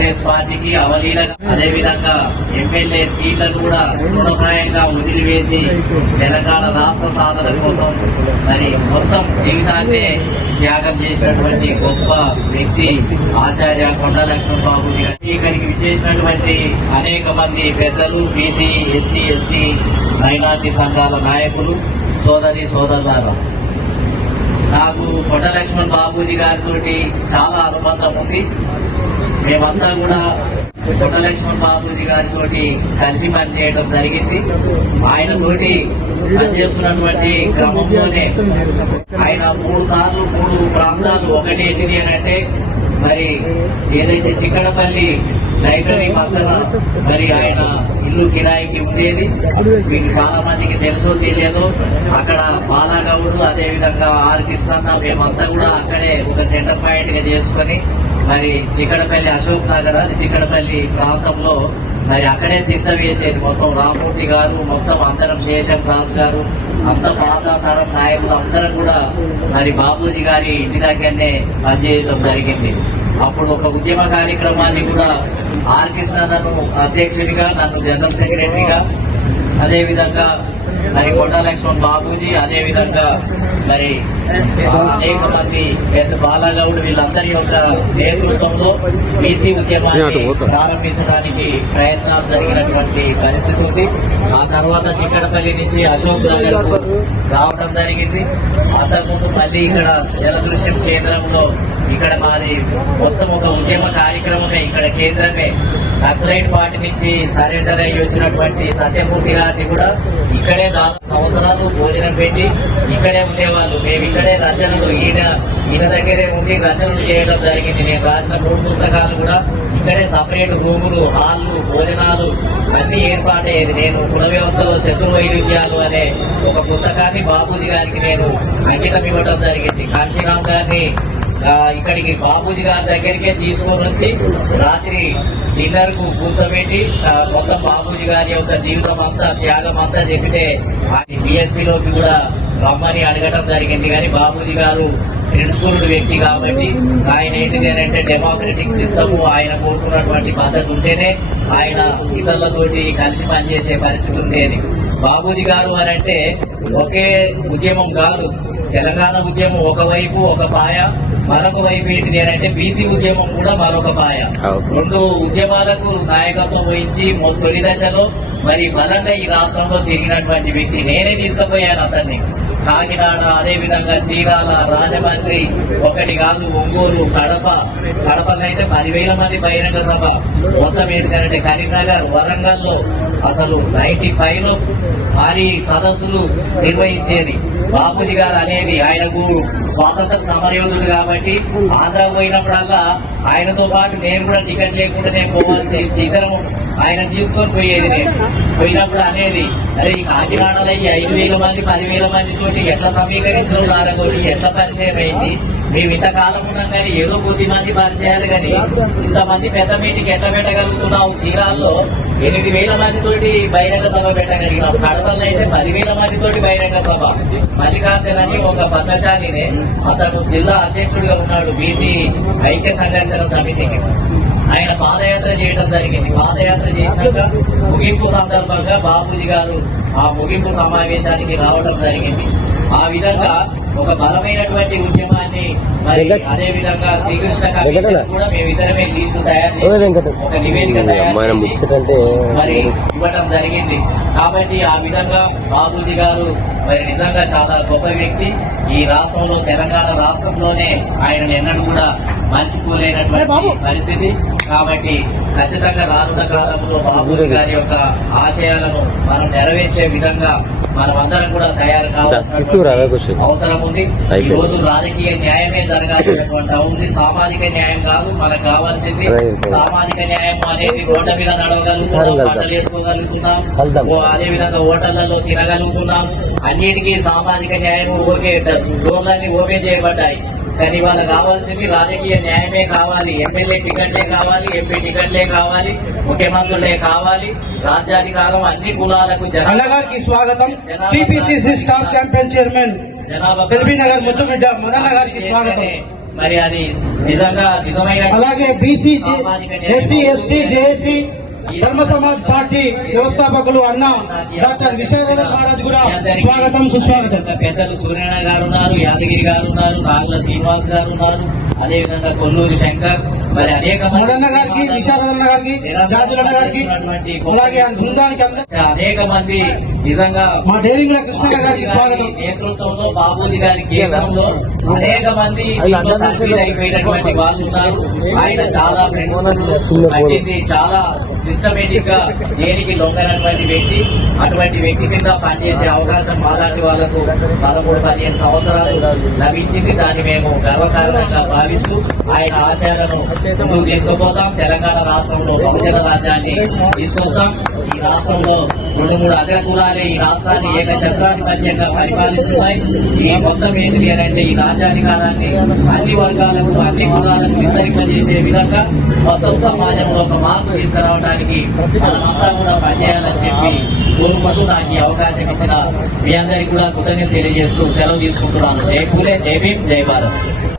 కాంగ్రెస్ పార్టీకి అవలీలగా అదే విధంగా ఎమ్మెల్యే సీట్లను కూడా తృణప్రాయంగా వదిలివేసి తెలంగాణ రాష్ట్ర సాధన కోసం మరి మొత్తం జీవితాన్నే త్యాగం చేసినటువంటి గొప్ప వ్యక్తి ఆచార్య కొండలక్ష్మణ్ బాబు ఇక్కడికి విచ్చేసినటువంటి అనేక మంది పెద్దలు బీసీ ఎస్సీ ఎస్టీ మైనార్టీ సంఘాల నాయకులు సోదరి సోదరులారా. నాకు కొండలక్ష్మణ్ బాబూజీ గారితో చాలా అనుబంధం ఉంది. మేమంతా కూడా కొండ లక్ష్మణ్ గారితో కలిసి పనిచేయడం జరిగింది. ఆయన తోటి పనిచేస్తున్నటువంటి క్రమంలోనే ఆయన మూడు సార్లు మూడు ప్రాంతాలు ఒకటి ఏంటిది అని అంటే మరి ఏదైతే చిక్కడపల్లి లైబ్రరీ పక్కన మరి ఆయన ఇల్లు కిరాయికి ఉండేది. మీకు చాలా మందికి తెలుసో తెలియదు అక్కడ బాలాగౌడ్ అదేవిధంగా ఆరు ఆర్ కృష్ణన్న మేమంతా కూడా అక్కడే ఒక సెంటర్ పాయింట్గా చేసుకొని మరి చిక్కడపల్లి అశోక్ నగర్ అది చిక్కడపల్లి ప్రాంతంలో మరి అక్కడే తీస వేసేది మొత్తం రామూర్తి గారు మొత్తం అందరం శేషం రాజు గారు అంత పాత తరం నాయకులు అందరం కూడా మరి బాబూజీ గారి ఇంటి దగ్గరనే పనిచేయడం జరిగింది. అప్పుడు ఒక ఉద్యమ కార్యక్రమాన్ని కూడా ఆర్ కృష్ణ నన్ను అధ్యక్షుడిగా నన్ను జనరల్ సెక్రటరీగా అదే విధంగా మరి కొండ లక్ష్మణ్ బాబూజీ అదే విధంగా మరి అనేక మంది పెద్ద బాలగౌడ్ వీళ్ళందరి యొక్క నేతృత్వంలో బీసీ ఉద్యమాన్ని ప్రారంభించడానికి ప్రయత్నాలు జరిగినటువంటి పరిస్థితి ఉంది. ఆ తర్వాత చిక్కడపల్లి నుంచి అశోక్ నగర్ రావడం జరిగింది. అంతకుముందు మళ్ళీ ఇక్కడ జలదృశ్యం కేంద్రంలో ఇక్కడ మాది మొత్తం ఒక ఉద్యమ కార్యక్రమమే ఇక్కడ కేంద్రమే నక్సలైట్ పార్టీ నుంచి సరెండర్ అయ్యి వచ్చినటువంటి సత్యమూర్తి గారిని కూడా ఇక్కడే దాదాపు సంవత్సరాలు భోజనం పెట్టి ఇక్కడే ఉండేవాళ్ళు. మేము ఇక్కడే రచనలు ఈయన ఈయన దగ్గరే ఉండి రచనలు చేయడం జరిగింది. నేను రాసిన మూడు పుస్తకాలు కూడా ఇక్కడే సపరేట్ రూములు హాళ్ళు భోజనాలు అన్ని ఏర్పాటయ్యేది నేను కుల వ్యవస్థలో శత్రు వైరుధ్యాలు అనే ఒక పుస్తకాన్ని బాబూజీ గారికి నేను అంకితం ఇవ్వడం జరిగింది. కాంశీరామ్ గారిని ఇక్కడికి బాబూజీ గారి దగ్గరికే తీసుకొని వచ్చి రాత్రి డిన్నర్కు కూర్చోబెట్టి మొత్తం బాబూజీ గారి యొక్క జీవితం అంతా త్యాగం అంతా చెప్పితే ఆయన బిఎస్పీ లోకి కూడా రమ్మని అడగటం జరిగింది. కానీ బాబూజీ గారు ప్రిన్సిపల్ వ్యక్తి కాబట్టి ఆయన ఏంటిది అని అంటే డెమోక్రటిక్ సిస్టమ్ ఆయన కోరుకున్నటువంటి పద్ధతి ఉంటేనే ఆయన ఇతరులతోటి కలిసి పనిచేసే పరిస్థితి ఉండేది. బాబూజీ గారు అని అంటే ఒకే ఉద్యమం కాదు. తెలంగాణ ఉద్యమం ఒకవైపు ఒక పాయ మరొక వైపు ఏంటిది అంటే బీసీ ఉద్యమం కూడా మరొక పాయ. రెండు ఉద్యమాలకు నాయకత్వం వహించి తొలి దశలో మరి బలంగా ఈ రాష్ట్రంలో తిరిగినటువంటి వ్యక్తి నేనే తీసుకుపోయాను అతన్ని. కాకినాడ అదే విధంగా చీరాల రాజమండ్రి ఒకటి కాదు ఒంగోలు కడప. కడపలో అయితే పదివేల మంది బహిరంగ సభ. మొత్తం ఏంటంటే కరీంనగర్ వరంగల్లో అసలు నైన్టీ ఫైవ్లో భారీ సదస్సులు నిర్వహించేది. బాపూజీ గారు అనేది ఆయనకు స్వాతంత్ర సమరయోధుడు కాబట్టి ఆంధ్ర పోయినప్పుడల్లా ఆయనతో పాటు నేను కూడా టికెట్ లేకుండానే పోవాల్సి ఇతరం ఆయన తీసుకొని పోయేది నేను. పోయినప్పుడు అనేది అరే ఈ కాకినాడలో ఈ ఐదు వేల మంది పదివేల మంది తోటి ఎట్లా సమీకరించడం నారగోటి ఎట్లా పరిచయం అయింది? మేము ఇంతకాలం ఉన్నాం కానీ ఏదో కొద్ది మంది పరిచయాలు కానీ ఇంతమంది పెద్ద మీటికి ఎట్లా పెట్టగలుగుతున్నాము చీరాల్లో ఎనిమిది వేల మంది తోటి బహిరంగ సభ పెట్టగలిగినాం. కడపల్లో అయితే పదివేల మంది తోటి బహిరంగ సభ. మల్లికార్జున్ అని ఒక పద్మశాలినే అతను జిల్లా అధ్యక్షుడిగా ఉన్నాడు బీసీ ఐక్య సంఘర్షణ సమితికి. ఆయన పాదయాత్ర చేయడం జరిగింది. పాదయాత్ర చేసినాక ముగింపు సందర్భంగా బాపూజీ గారు ఆ ముగింపు సమావేశానికి రావడం జరిగింది. ఆ విధంగా ఒక బలమైనటువంటి ఉద్యమాన్ని మరి అదే విధంగా శ్రీకృష్ణ కమిషన్ కూడా మేము ఇద్దరమే తీసుకు తయారు చేసి ఒక నివేదిక తయారు చేసి మరి ఇవ్వడం జరిగింది. కాబట్టి ఆ విధంగా బాబూజీ గారు మరి నిజంగా చాలా గొప్ప వ్యక్తి. ఈ రాష్ట్రంలో తెలంగాణ రాష్ట్రంలోనే ఆయన ఎన్నడూ కూడా మర్చిపోలేనటువంటి పరిస్థితి. కాబట్టి ఖచ్చితంగా రానున్న కాలంలో బాబూజీ గారి యొక్క ఆశయాలను మనం నెరవేర్చే విధంగా మనం అందరం కూడా తయారు కావాల్సిన అవసరం ఉంది. ఈ రోజు రాజకీయ న్యాయమే జరగాల్సినటువంటి ఉంది. సామాజిక న్యాయం కాదు మనకు కావాల్సింది సామాజిక న్యాయం అనేది రోడ్ల మీద నడవగలుగుతున్నాం బట్టలు వేసుకోగలుగుతున్నాం ఓ అదే విధంగా హోటళ్ళలో తినగలుగుతున్నాం అన్నిటికీ సామాజిక న్యాయం ఓకే. డోర్లన్నీ ఓకే చేయబడ్డాయి. కానీ వాళ్ళకి కావాల్సింది రాజకీయ న్యాయమే కావాలి ఎమ్మెల్యే టికెట్లే కావాలి ఎంపీ టికెట్లే కావాలి ముఖ్యమంత్రులే కావాలి రాజ్యాధికారం అన్ని కులాలకు జనాభా అన్నగారికి స్వాగతం. టిపిసిసి స్టార్ క్యాంపెయిన్ చైర్మన్ జనాభా ఎల్బీ నగర్ ముద్దుబిడ్డ మదన్న గారికి స్వాగతం. మరి అది నిజంగా నిజమైన అలాగే బీసీ ఎస్సీ ఎస్టీ జేఏసీ ధర్మ సమాజ్ పార్టీ వ్యవస్థాపకులు అన్న డాక్టర్ విశాఖ మహారాజ్ కూడా స్వాగతం సుస్వాగతం. పెద్దలు సూర్యనారాయణ గారు ఉన్నారు యాదగిరి గారు ఉన్నారు నాగుల శ్రీనివాస్ గారు ఉన్నారు అదే విధంగా కొల్లూరి శంకర్ మరి అనేక మంది మదన్న గారికి విశారదన్న గారికి అలాగే బృందానికి అనేక మంది నిజంగా మా డైరింగ్ల కృష్ణన్న గారికి స్వాగతం. నేతృత్వంలో బాబూజీ గారి కేంద్రంలో అనేక మంది అయిపోయినటువంటి వాళ్ళు ఉన్నారు. ఆయన చాలా ఫ్రెండ్స్ చాలా సిస్టమేటిక్గా దేనికి లొంగనటువంటి వ్యక్తి అటువంటి వ్యక్తి కింద పనిచేసే అవకాశం మాలాంటి వాళ్ళకు పదమూడు పదిహేను సంవత్సరాలు లభించింది. దాన్ని మేము గర్వకారణంగా భావిస్తూ ఆయన ఆశయాలను తీసుకుపోతాం. తెలంగాణ రాష్ట్రంలో బహుజన రాజ్యాన్ని తీసుకొస్తాం. ఈ రాష్ట్రంలో రెండు మూడు అగ్రకులాలే ఈ రాష్ట్రాన్ని ఏక చక్రాధిపత్యంగా పరిపాలిస్తున్నాయి. ఈ మొత్తం ఏంటిది అని అంటే ఈ రాజ్యాధికారాన్ని అన్ని వర్గాలకు అన్ని కులాలకు విస్తరింపజేసే విధంగా మొత్తం సమాజంలో ఒక మార్పు తీసుకురావడానికి మనమంతా కూడా పనిచేయాలని చెప్పి కోరుకుంటూ నాకు ఈ అవకాశం ఇచ్చిన మీ అందరికీ కూడా కృతజ్ఞత తెలియజేస్తూ సెలవు తీసుకుంటున్నాను. జై పూలే జై భీమ్ జై భారత్.